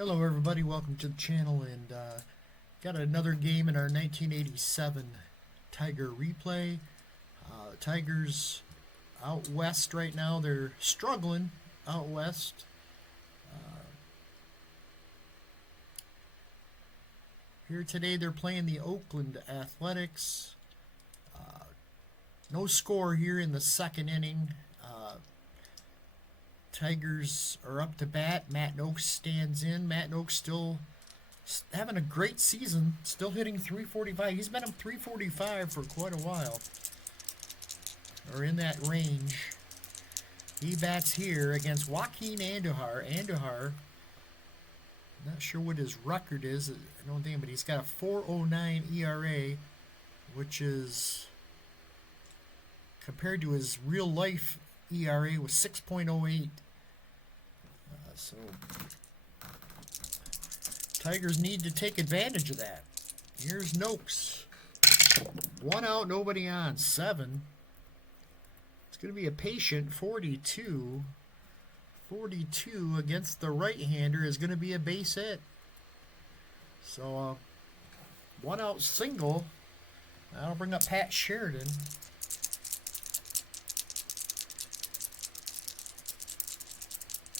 Hello everybody, welcome to the channel, and got another game in our 1987 Tiger replay. Tigers out west right now, they're struggling out west. Here today they're playing the Oakland Athletics. No score here in the second inning. Tigers are up to bat. Matt Noakes stands in. Matt Noakes still having a great season, still hitting 345. He's been up 345 for quite a while, or in that range. He bats here against Joaquin Andujar. Andujar, not sure what his record is, I don't think, but he's got a 4.09 ERA, which is, compared to his real life ERA, was 6.08. So Tigers need to take advantage of that. Here's Noakes. 1 out, nobody on. 7. It's going to be a patient 42. 42 against the right-hander is going to be a base hit. So 1 out single. That'll bring up Pat Sheridan.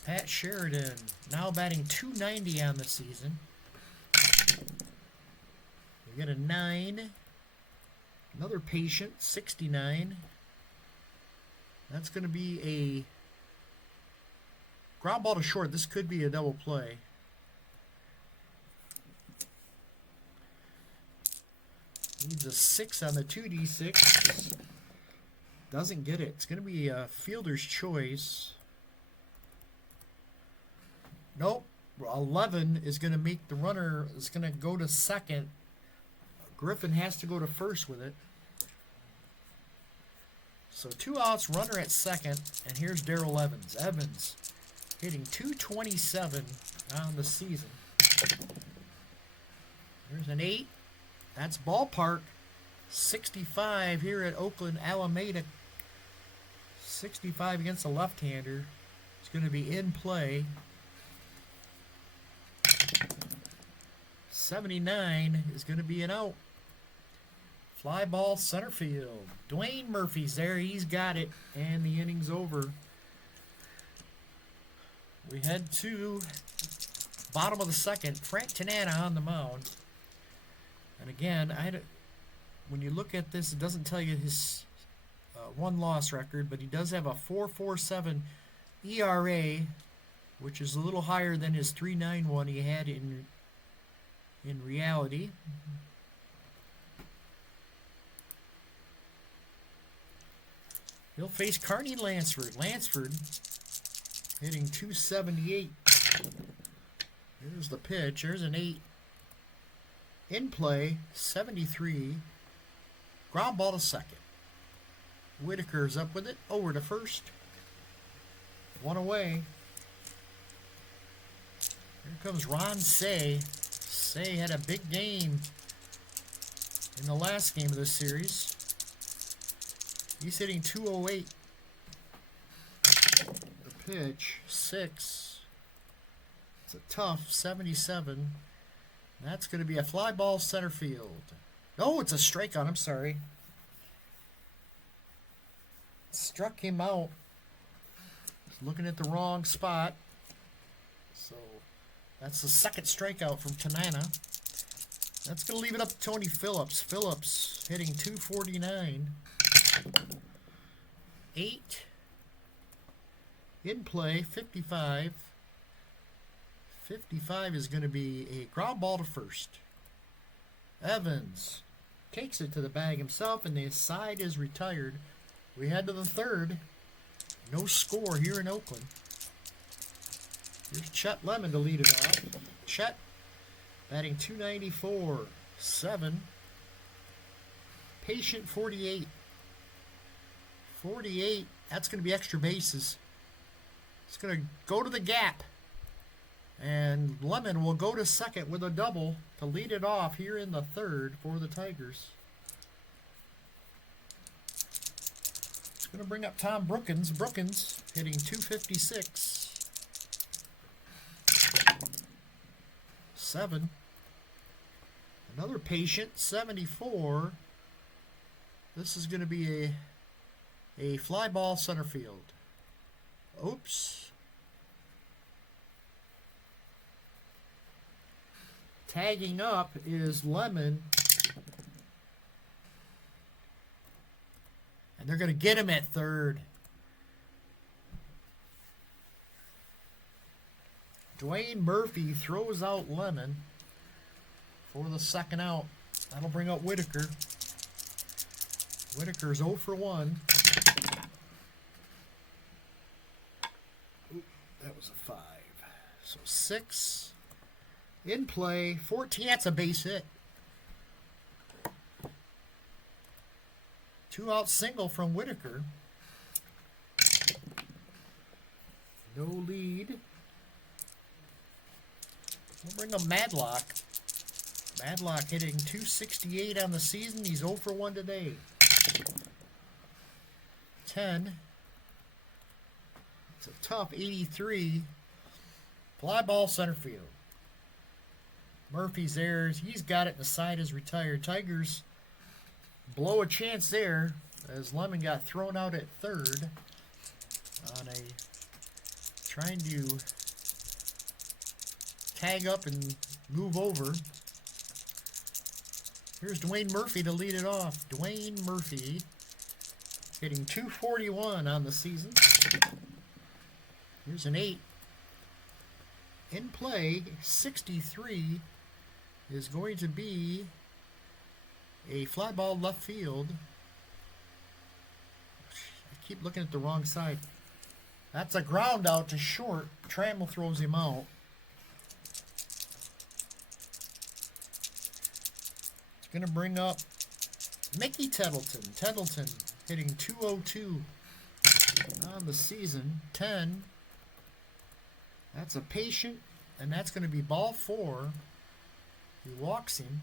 Pat Sheridan now batting .290 on the season. We get a 9. Another patient, 69. That's going to be a ground ball to short. This could be a double play. Needs a 6 on the 2D6. Doesn't get it. It's going to be a fielder's choice. Nope. 11 is going to make the runner, is going to go to second. Griffin has to go to first with it. So 2 outs, runner at second, and here's Darrell Evans. Evans hitting .227 on the season. There's an 8. That's ballpark. 65 here at Oakland Alameda. 65 against the left-hander. It's going to be in play. 79 is going to be an out. Fly ball center field. Dwayne Murphy's there. He's got it. And the inning's over. We head to bottom of the second. Frank Tanana on the mound. And again, when you look at this, it doesn't tell you his one-loss record, but he does have a 4.47 ERA, which is a little higher than his 3.91 he had in reality. He'll face Carney Lansford. Lansford hitting .278. Here's the pitch. There's an 8. In play, 73. Ground ball to second. Whitaker's up with it. Over to first. 1 away. Here comes Ron Say. Say had a big game in the last game of this series. He's hitting .208. The pitch, 6. It's a tough 77. That's going to be a fly ball center field. Oh, it's a strikeout. I'm sorry. Struck him out. Looking at the wrong spot. So that's the second strikeout from Tanana. That's going to leave it up to Tony Phillips. Phillips hitting .249. 8. In play, 55. 55 is going to be a ground ball to first. Evans takes it to the bag himself, and the side is retired. We head to the third. No score here in Oakland. Here's Chet Lemon to lead it off. Chet batting .294. 7. Patient 48. 48. That's going to be extra bases. It's going to go to the gap. And Lemon will go to second with a double to lead it off here in the third for the Tigers. It's going to bring up Tom Brookins. Brookins hitting .256. 7. Another patient, 74. This is going to be a fly ball center field. Oops. Tagging up is Lemon. And they're going to get him at third. Dwayne Murphy throws out Lemon for the second out. That'll bring up Whitaker. Whitaker's 0 for 1. Oop, that was a 5. So 6 in play. 14, that's a base hit. 2-out single from Whitaker. No lead. We'll bring up Madlock. Madlock hitting .268 on the season. He's 0 for 1 today. 10. It's a tough 83. Fly ball center field. Murphy's there. He's got it. The side is retired. Tigers blow a chance there as Lemon got thrown out at third on a trying to tag up and move over. Here's Dwayne Murphy to lead it off. Dwayne Murphy hitting .241 on the season. Here's an 8. In play, 63 is going to be a fly ball left field. I keep looking at the wrong side. That's a ground out to short. Trammell throws him out. It's going to bring up Mickey Tettleton. Tettleton hitting .202 on the season. 10. That's a patient, and that's going to be ball 4. He walks him.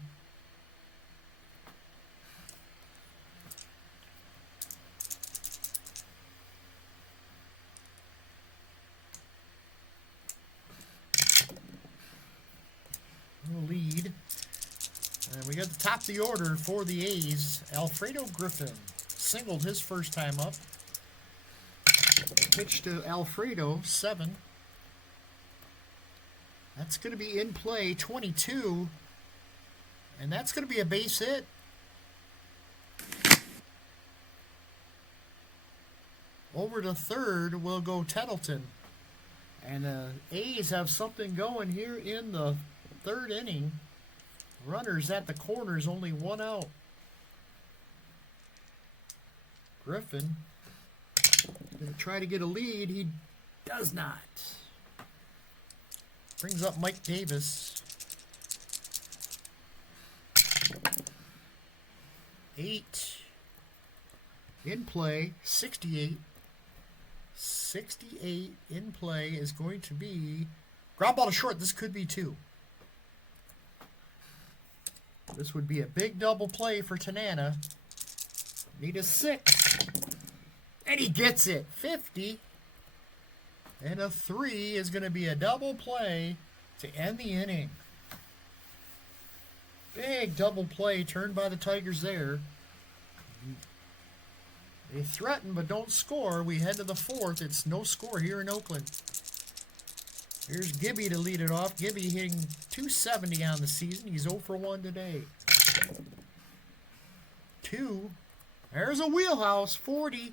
Lead. And we got the top of the order for the A's. Alfredo Griffin singled his first time up. Pitch to Alfredo, 7. That's going to be in play, 22. And that's going to be a base hit. Over to third will go Tettleton. And the A's have something going here in the third inning. Runners at the corners, only 1 out. Griffin going to try to get a lead. He does not. Brings up Mike Davis. 8. In play, 68. 68 in play is going to be ground ball to short. This could be 2. This would be a big double play for Tanana. Need a 6. And he gets it. 50. And a 3 is going to be a double play to end the inning. Big double play turned by the Tigers there. They threaten but don't score. We head to the 4th. It's no score here in Oakland. Here's Gibby to lead it off. Gibby hitting .270 on the season. He's 0 for 1 today. 2. There's a wheelhouse. 40.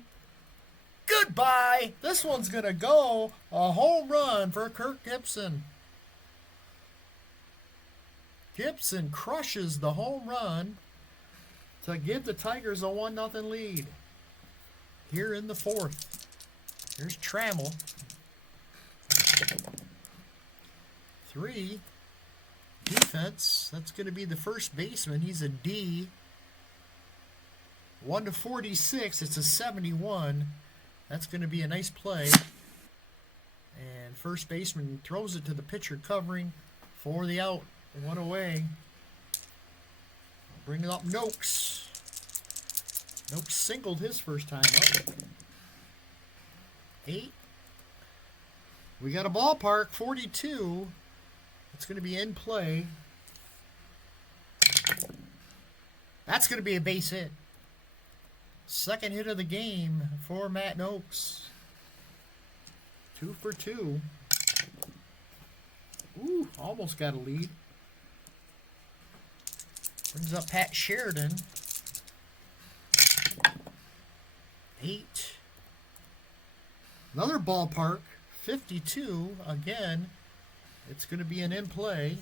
Goodbye. This one's going to go. A home run for Kirk Gibson. Gibson crushes the home run to give the Tigers a 1-0 lead here in the 4th. Here's Trammell. 3. Defense. That's going to be the first baseman. He's a D. 1 to 46. It's a 71. That's going to be a nice play. And first baseman throws it to the pitcher covering for the out. 1 away. Bring it up Noakes. Noakes singled his first time up. 8. We got a ballpark, 42. It's going to be in play. That's going to be a base hit. Second hit of the game for Matt Noakes. 2 for 2. Ooh, almost got a lead. Brings up Pat Sheridan. 8. Another ballpark. 52. Again, it's going to be an in play.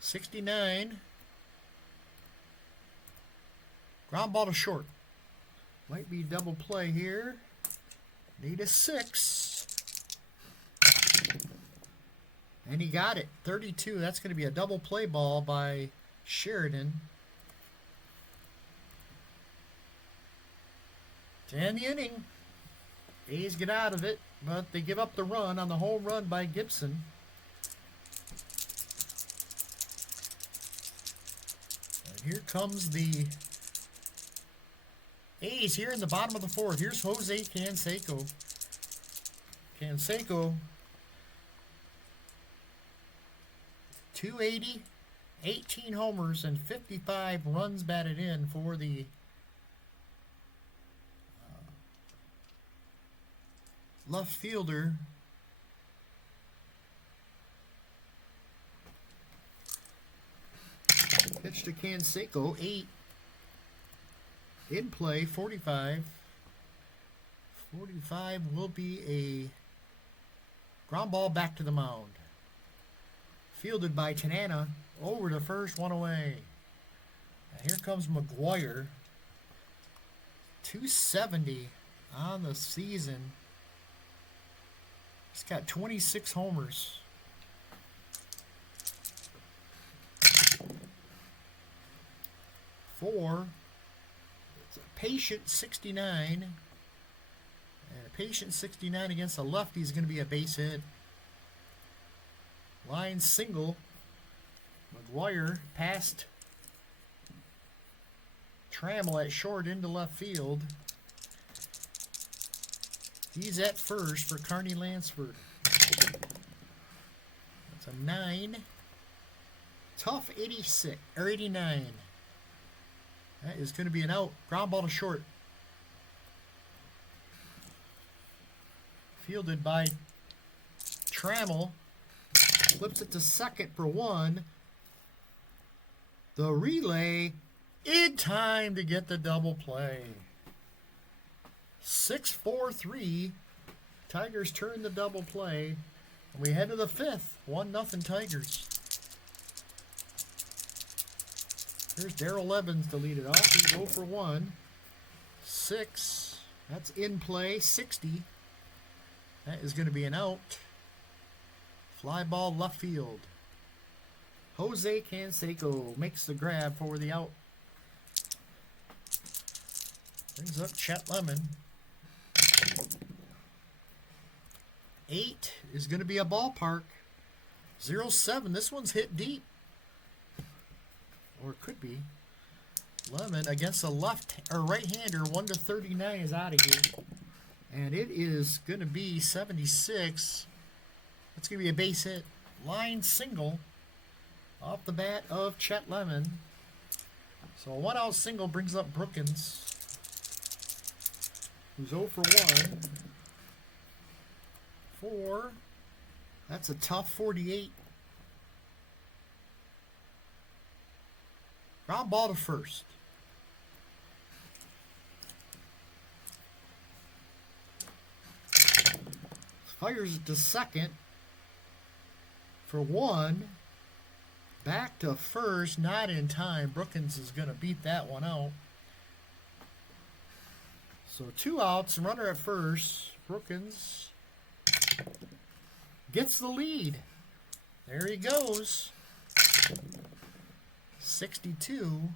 $69. Ground ball to short. Might be double play here. Need a 6. And he got it. 32. That's going to be a double play ball by Sheridan. To end the inning. A's get out of it, but they give up the run on the home run by Gibson. And here comes the A's here in the bottom of the 4th. Here's Jose Canseco. Canseco, 280, 18 homers, and 55 runs batted in for the left fielder. Pitch to Canseco, 8. In play, 45. 45 will be a ground ball back to the mound. Fielded by Tanana. Over to first, 1 away. And here comes McGuire. 270 on the season. He's got 26 homers. Four. It's a patient 69. And a patient 69 against a lefty is going to be a base hit. Line single. McGuire past Trammell at short into left field. He's at first for Carney Lansford. That's a 9. Tough 86 or 89. That is going to be an out. Ground ball to short. Fielded by Trammell. Flips it to second for 1. The relay in time to get the double play. 6-4-3. Tigers turn the double play. And we head to the 5th. 1-0 Tigers. Here's Darrell Evans to lead it off. He's 0 for 1. 6. That's in play. 60. That is going to be an out. Fly ball left field. Jose Canseco makes the grab for the out. Brings up Chet Lemon. 8 is going to be a ballpark. 0-7. This one's hit deep. Or it could be. Lemon against a left or right-hander. 1-39 is out of here. And it is going to be 76. That's going to be a base hit. Line single off the bat of Chet Lemon. So a 1-out single brings up Brookins, who's 0 for 1. 4. That's a tough 48. Ground ball to first. Fires it to second for 1. Back to first, not in time. Brookins is going to beat that one out. So 2 outs, runner at first. Brookins gets the lead. There he goes. 62.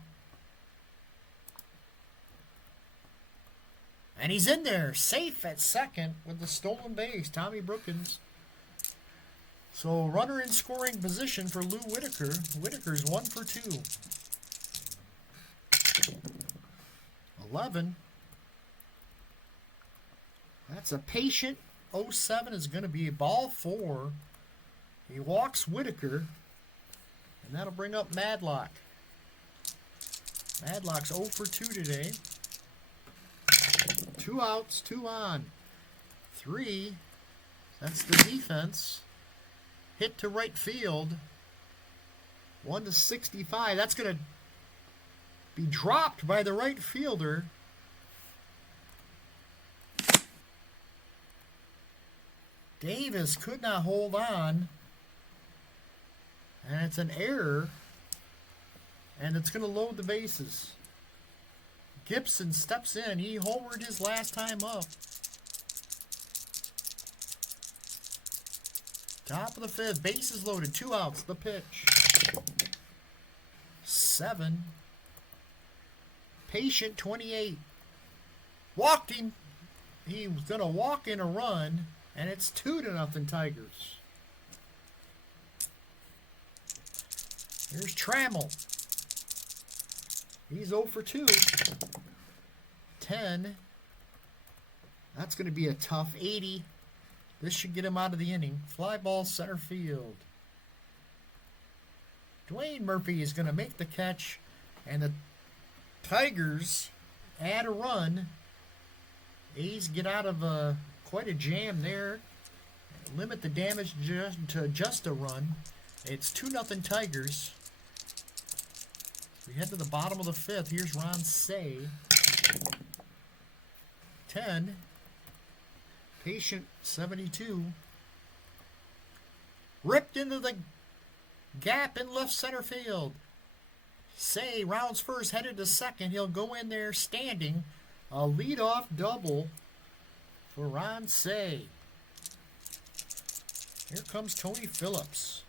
And he's in there, safe at second with the stolen base, Tommy Brookins. So runner in scoring position for Lou Whitaker. Whitaker's 1 for 2. 11. That's a patient. 07 is going to be ball 4. He walks Whitaker. And that'll bring up Madlock. Madlock's 0 for 2 today. 2 outs, 2 on. 3. That's the defense. Hit to right field. 1 to 65. That's going to be dropped by the right fielder. Davis could not hold on. And it's an error. And it's going to load the bases. Gibson steps in. He homered his last time up. Top of the 5th. Bases loaded. 2 outs. The pitch. 7. Patient 28. Walked him. He was going to walk in a run. And it's 2-0 Tigers. Here's Trammell. He's 0 for 2. 10. That's going to be a tough 80. This should get him out of the inning. Fly ball center field. Dwayne Murphy is going to make the catch. And the Tigers add a run. A's get out of quite a jam there. Limit the damage to just a run. It's 2-0 Tigers. We head to the bottom of the 5th. Here's Ron Say. 10. Patient 72. Ripped into the gap in left center field. Say rounds first, headed to second. He'll go in there standing. A leadoff double for Ron Say. Here comes Tony Phillips.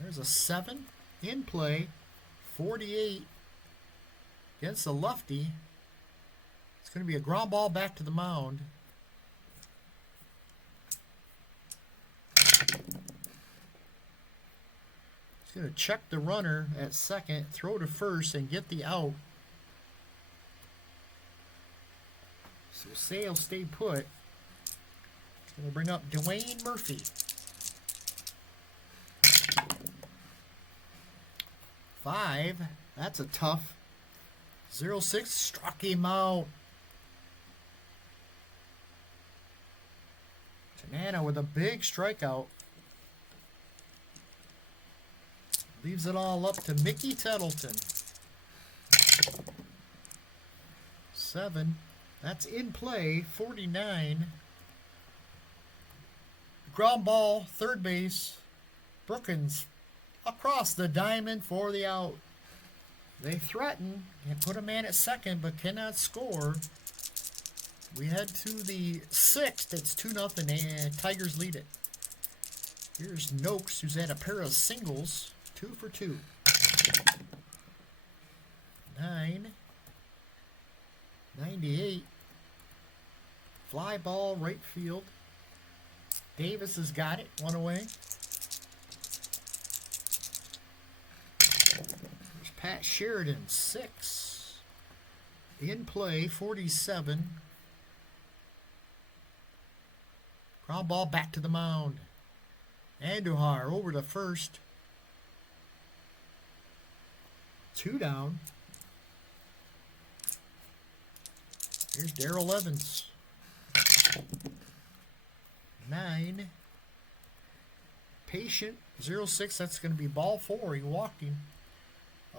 There's a 7 in play. 48 against the lefty. It's going to be a ground ball back to the mound. He's going to check the runner at second, throw to first, and get the out. So Say will stay put. It's going to bring up Dwayne Murphy. 5. That's a tough. 0-6 struck him out. Tanana with a big strikeout. Leaves it all up to Mickey Tettleton. 7. That's in play. 49. Ground ball, third base. Brookins across the diamond for the out. They threaten and put a man at second, but cannot score. We head to the 6th. It's 2-0, and Tigers lead it. Here's Noakes, who's had a pair of singles. 2 for 2. 9. 98. Fly ball, right field. Davis has got it. 1 away. There's Pat Sheridan. 6. In play. 47. Ground ball back to the mound. Andujar over to first. 2 down. Here's Darrell Evans. 9. Patient 0-6. That's going to be ball 4. He walked him.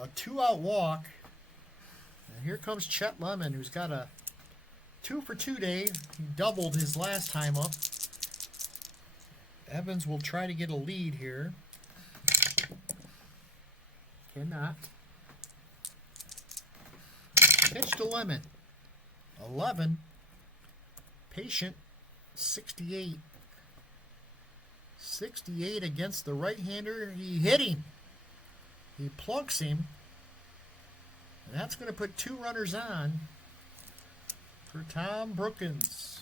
A 2-out walk. And here comes Chet Lemon, who's got a 2 for 2 day. He doubled his last time up. Evans will try to get a lead here. Cannot. Pitch to Lemon. 11. Patient. 68. 68 against the right-hander. He hit him. He plunks him. And that's going to put 2 runners on for Tom Brookins.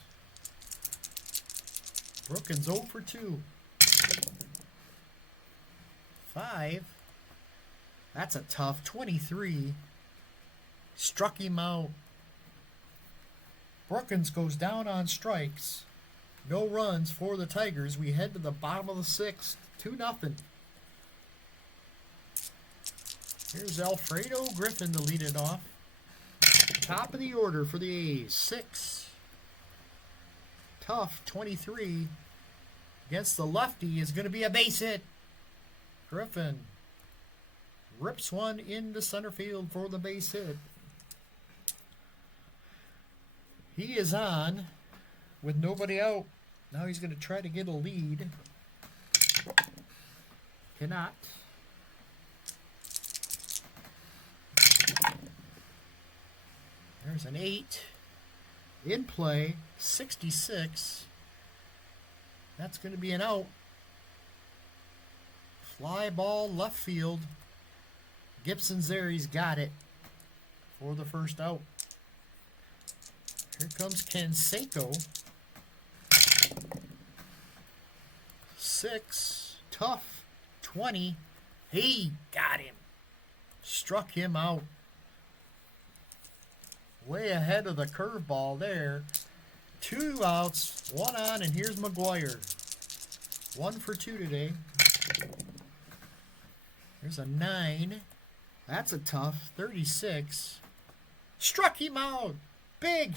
Brookins 0 for 2. 5. That's a tough. 23. Struck him out. Brookins goes down on strikes. No runs for the Tigers. We head to the bottom of the 6th. 2-0. Here's Alfredo Griffin to lead it off. Top of the order for the A's. 6. Tough, 23. Against the lefty is going to be a base hit. Griffin rips one into center field for the base hit. He is on with nobody out. Now he's going to try to get a lead. Cannot. There's an 8. In play, 66. That's going to be an out. Fly ball left field. Gibson's there. He's got it for the first out. Here comes Canseco. 6. Tough. 20. He got him. Struck him out. Way ahead of the curveball there. 2 outs. 1 on, and here's McGuire. 1 for 2 today. There's a 9. That's a tough. 36. Struck him out. Big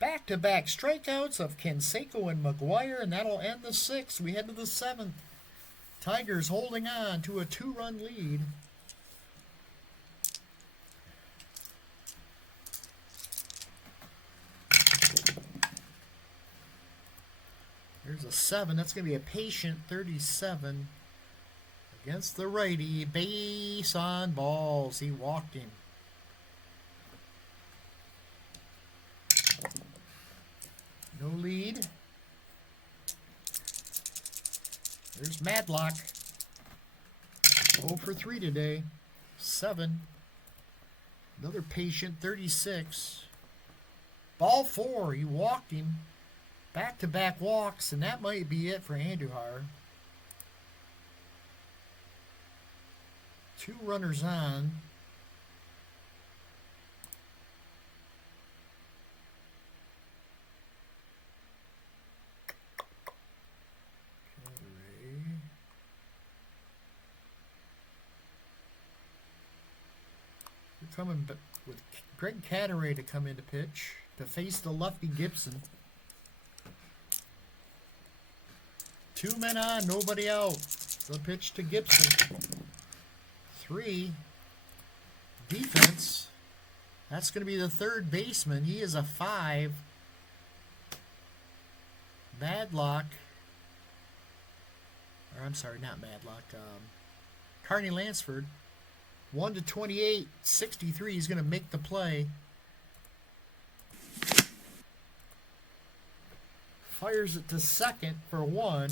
back-to-back strikeouts of Canseco and McGuire, and that'll end the 6th. We head to the 7th. Tigers holding on to a 2-run lead. There's a 7. That's going to be a patient 37. Against the righty. Base on balls. He walked him. No lead. There's Madlock. 0 for 3 today. 7. Another patient 36. Ball 4. He walked him. Back-to-back walks, and that might be it for Andujar. 2 runners on. We're coming with Greg Cadaret to come in to pitch to face the lefty Gibson. 2 men on, nobody out. The pitch to Gibson. 3. Defense. That's going to be the third baseman. He is a 5. Madlock. Or I'm sorry, not Madlock. Carney Lansford. 1 to 28. 63. He's going to make the play. Fires it to second for 1.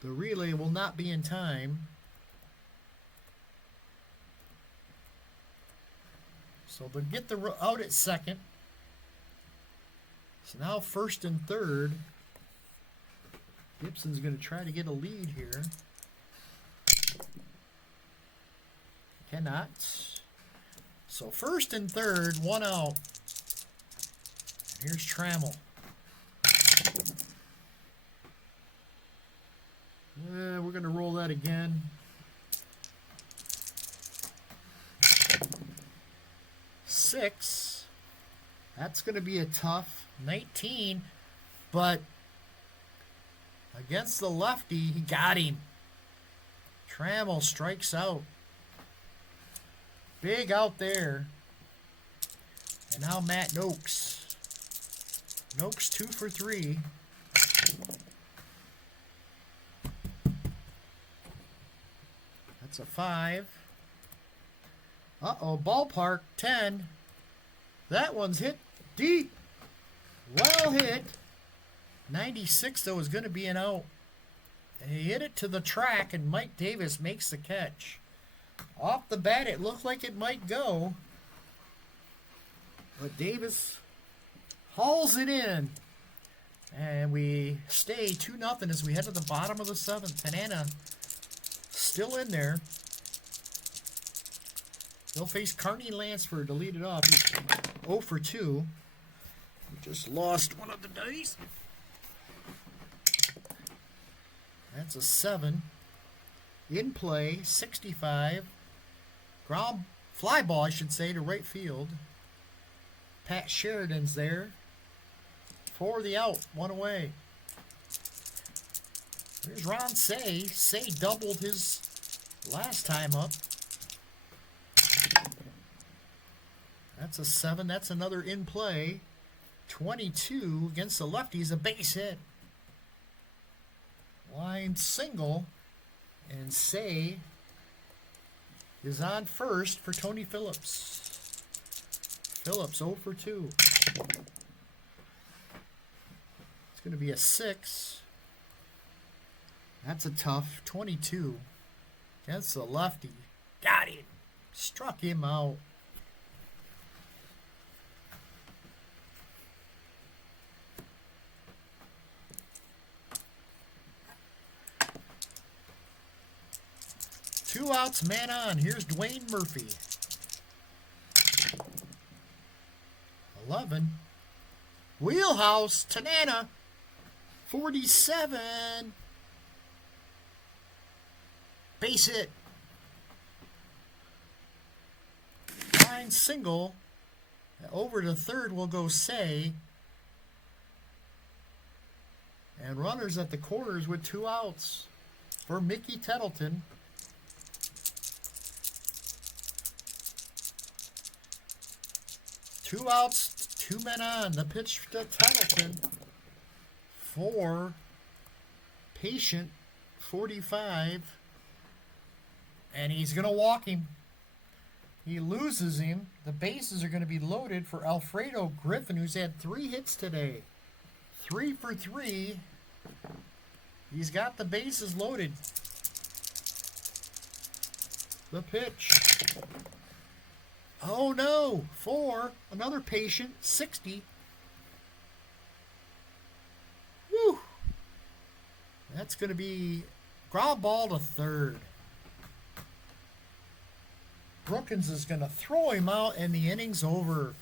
The relay will not be in time. So they'll get the out at second. So now first and third. Gibson's going to try to get a lead here. Cannot. So first and third, 1 out. Here's Trammell. We're going to roll that again. 6. That's going to be a tough 19. But against the lefty, he got him. Trammell strikes out. Big out there. And now Matt Noakes. Noakes 2 for 3. That's a 5. Uh-oh, ballpark 10. That one's hit deep. Well hit. 96, though, is going to be an out. And he hit it to the track, and Mike Davis makes the catch. Off the bat, it looked like it might go. But Davis hauls it in. And we stay 2-0 as we head to the bottom of the 7th. Tanana still in there. They'll face Carney Lansford to lead it off. He's 0 for 2. He just lost one of the dice. That's a 7. In play, 65. Ground fly ball, I should say, to right field. Pat Sheridan's there. For the out, 1 away. There's Ron Say. Say doubled his last time up. That's a 7. That's another in play. 22 against the lefties, a base hit. Line single. And Say is on first for Tony Phillips. Phillips 0 for 2. It's going to be a 6. That's a tough 22 against the lefty. Got him. Struck him out. Two outs, man on. Here's Dwayne Murphy. 11. Wheelhouse, Tanana. 47. Base hit. Line single. Over to third will go Say. And runners at the corners with 2 outs for Mickey Tettleton. Two outs, 2 men on. The pitch to Tettleton for Patient, 45. And he's going to walk him. He loses him. The bases are going to be loaded for Alfredo Griffin, who's had 3 hits today. 3 for 3. He's got the bases loaded. The pitch. Oh no, 4, another Patient, 60. Whew. That's going to be ground ball to third. Brookins is going to throw him out and the inning's over.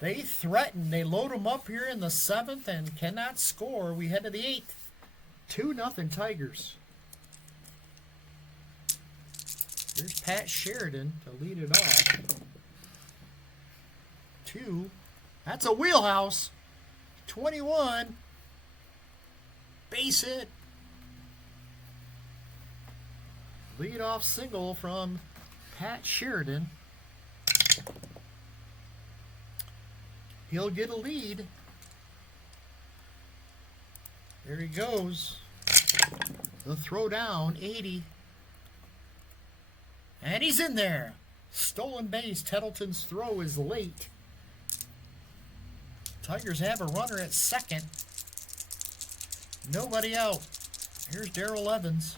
They threaten. They load him up here in the 7th and cannot score. We head to the 8th. 2-0 Tigers. Here's Pat Sheridan to lead it off. 2. That's a wheelhouse. 21. Base hit. Lead-off single from Pat Sheridan. He'll get a lead. There he goes. The throw down, 80. And he's in there. Stolen base. Tettleton's throw is late. Tigers have a runner at second. Nobody out. Here's Darrell Evans.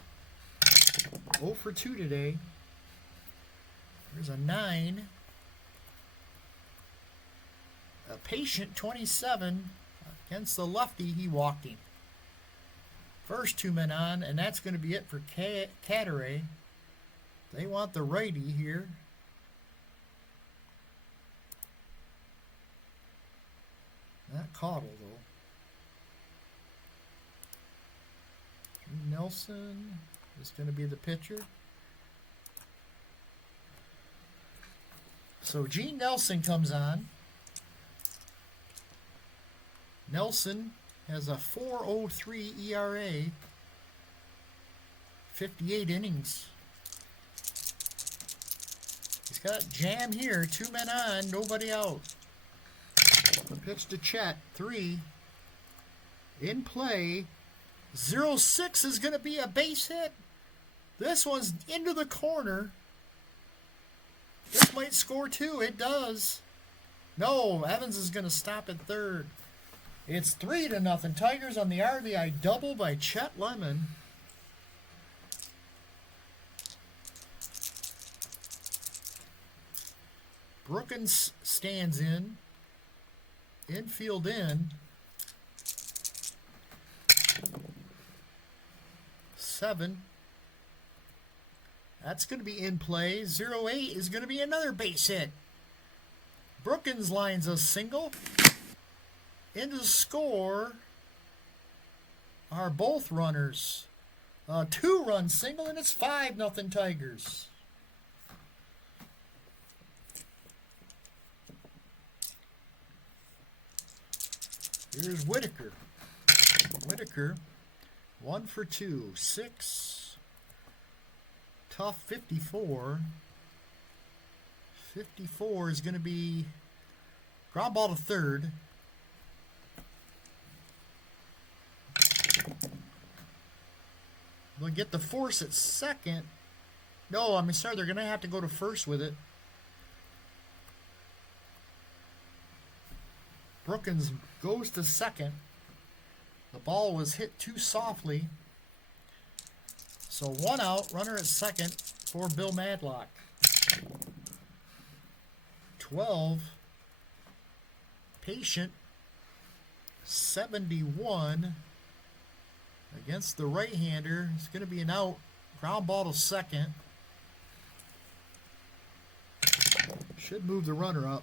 0 for 2 today. There's a 9. A Patient, 27. Against the lefty, he walked him. First 2 men on, and that's going to be it for Catteray. They want the righty here. Not Caudle, though. Nelson is going to be the pitcher. So Gene Nelson comes on. Nelson has a 4.03 ERA. 58 innings. He's got jam here. 2 men on, nobody out. The pitch to Chet, 3. In play. 0-6 is going to be a base hit. This one's into the corner. This might score 2. It does. No, Evans is going to stop at third. It's 3-0. Tigers on the RBI double by Chet Lemon. Brookins stands in. Infield in. 7. That's going to be in play. 0-8 is going to be another base hit. Brookins lines a single. Into the score are both runners. A 2-run single, and it's 5-0 Tigers. Here's Whitaker. Whitaker, 1 for 2, 6. Tough 54. 54 is going to be ground ball to third. They'll get the force at second. No, I mean, sorry, they're going to have to go to first with it. Brookins goes to second. The ball was hit too softly. So 1 out, runner at second for Bill Madlock. 12. Patient. 71. Against the right-hander. It's going to be an out. Ground ball to second. Should move the runner up.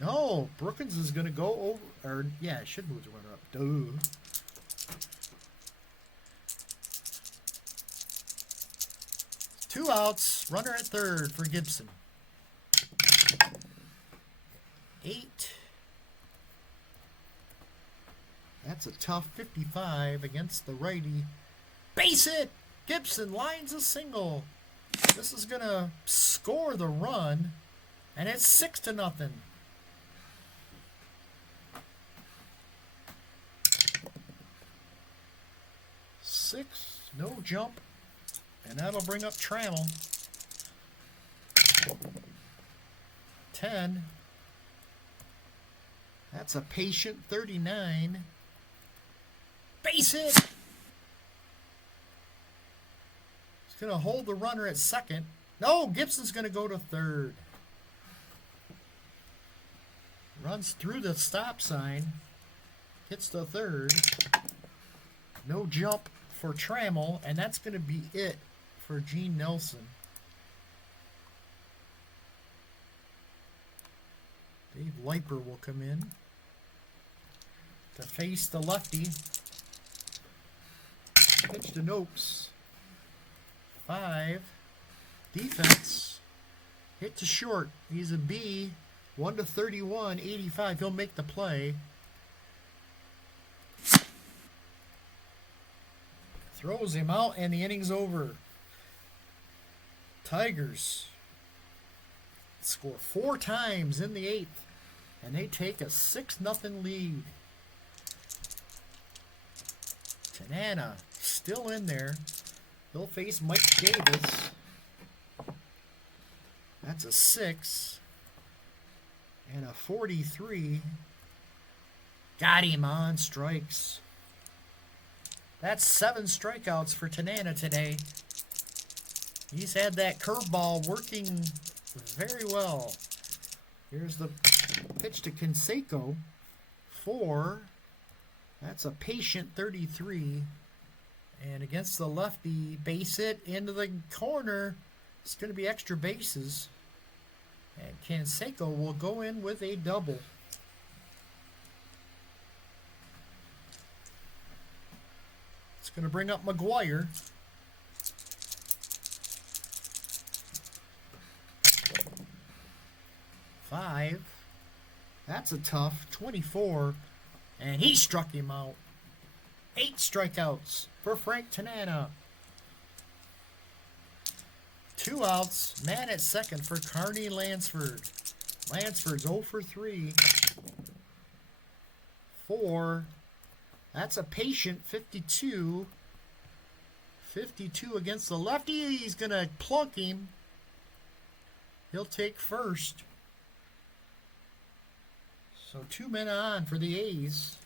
No, Brookins is going to go over. Or, yeah, it should move the runner up. Duh. Two outs. Runner at third for Gibson. 8. That's a tough 55 against the righty. Base hit! Gibson lines a single. This is going to score the run. And it's 6-0. 6, no jump. And that'll bring up Trammell. 10. That's a patient 39. Base hit! He's going to hold the runner at second. No, Gibson's going to go to third. Runs through the stop sign. Hits the third. No jump for Trammell, and that's going to be it for Gene Nelson. Dave Leiper will come in to face the lefty. Pitch to Nopes. 5. Defense. Hit to short. He's a B. 1-31, 85. He'll make the play. Throws him out, and the inning's over. Tigers score 4 times in the 8th, and they take a 6-0 lead. Tanana still in there. He'll face Mike Davis. That's a 6. And a 43. Got him on strikes. That's 7 strikeouts for Tanana today. He's had that curveball working very well. Here's the pitch to Canseco. 4. That's a patient 33. And against the lefty, base hit into the corner. It's going to be extra bases. And Canseco will go in with a double. It's going to bring up McGuire. Five. That's a tough 24. And he struck him out. 8 strikeouts for Frank Tanana. 2 outs. Man at second for Carney Lansford. Lansford's 0 for 3. 4. That's a patient 52. 52 against the lefty. He's going to plunk him. He'll take first. So 2 men on for the A's.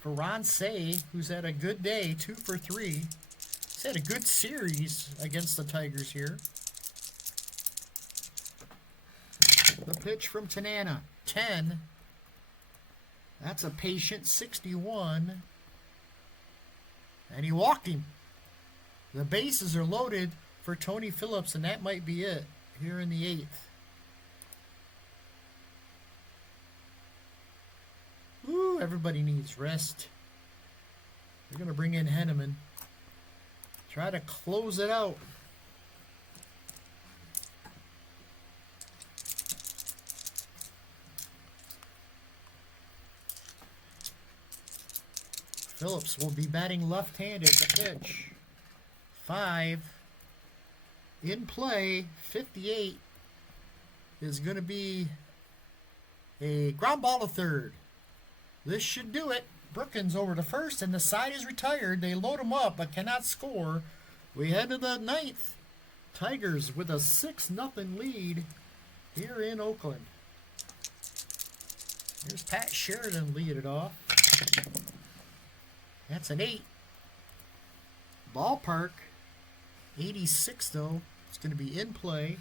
For Ron Say, who's had a good day, 2 for 3. He's had a good series against the Tigers here. The pitch from Tanana, 10. That's a patient 61. And he walked him. The bases are loaded for Tony Phillips, and that might be it here in the 8th. Woo, everybody needs rest. They're going to bring in Henneman. Try to close it out. Phillips will be batting left-handed. The pitch. 5. In play. 58 is going to be a ground ball to third. This should do it. Brookins over to first, and the side is retired. They load him up, but cannot score. We head to the 9th. Tigers with a 6-0 lead here in Oakland. Here's Pat Sheridan lead it off. That's an 8. Ballpark. 86, though. It's going to be in play.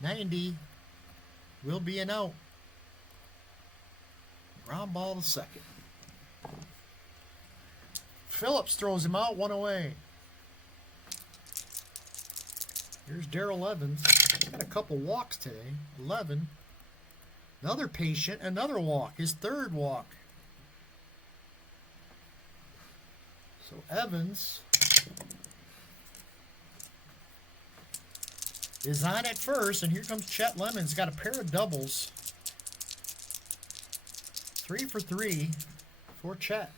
90 will be an out. Ground ball to second. Phillips throws him out, 1 away. Here's Darrell Evans. Got a couple walks today. 11. Another patient, another walk. His 3rd walk. So Evans is on at first, and here comes Chet Lemon. He's got a pair of doubles. 3 for 3 for Chet.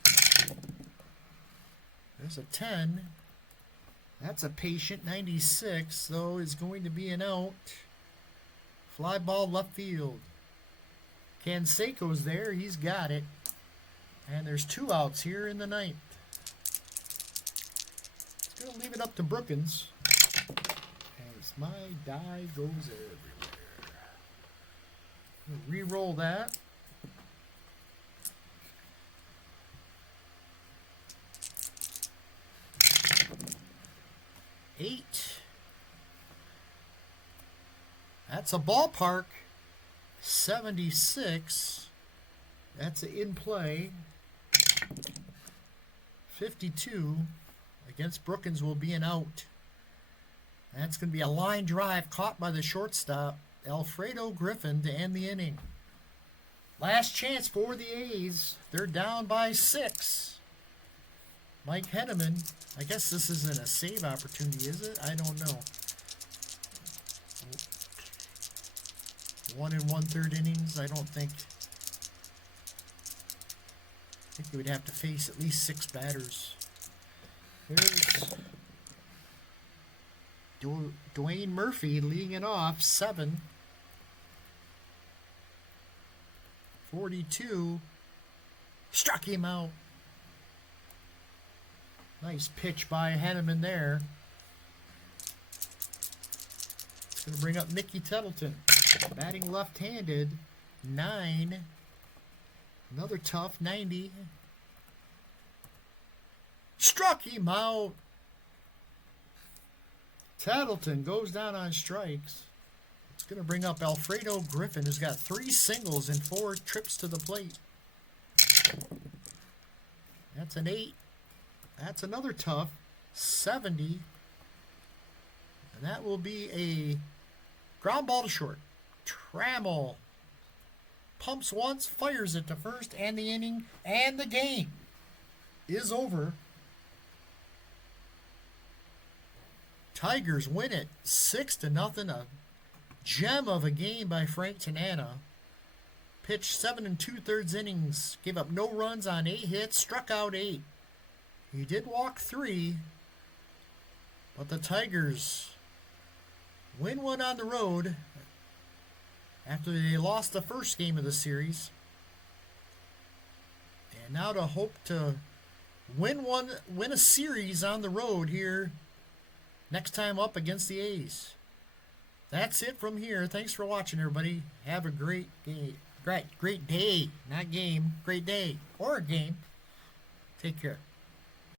There's a 10. That's a patient. 96, though, is going to be an out. Fly ball left field. Canseco's there. He's got it. And there's 2 outs here in the 9th. It's going to leave it up to Brookins. As my die goes everywhere. Re-roll that. 8. That's a ballpark. 76. That's an in play. 52 against Brookins will be an out. That's going to be a line drive caught by the shortstop, Alfredo Griffin, to end the inning. Last chance for the A's. They're down by 6. Mike Henneman. I guess this isn't a save opportunity, is it? I don't know. 1 1/3 innings. I think you would have to face at least 6 batters. Here's Dwayne Murphy leading it off. 7. 42. Struck him out. Nice pitch by Henneman there. It's going to bring up Mickey Tettleton. Batting left-handed. 9. Another tough 90. Struck him out. Tettleton goes down on strikes. It's going to bring up Alfredo Griffin, who's got 3 singles and 4 trips to the plate. That's an 8. That's another tough 70. And that will be a ground ball to short. Trammell pumps once, fires it to first, and the inning and the game is over. Tigers win it 6-0. A gem of a game by Frank Tanana. Pitched 7 2/3 innings, gave up no runs on 8 hits, struck out 8. He did walk 3, but the Tigers win one on the road after they lost the first game of the series. And now to hope to win a series on the road here next time up against the A's. That's it from here. Thanks for watching, everybody. Have a great day. Great day. Not game. Great day. Or a game. Take care.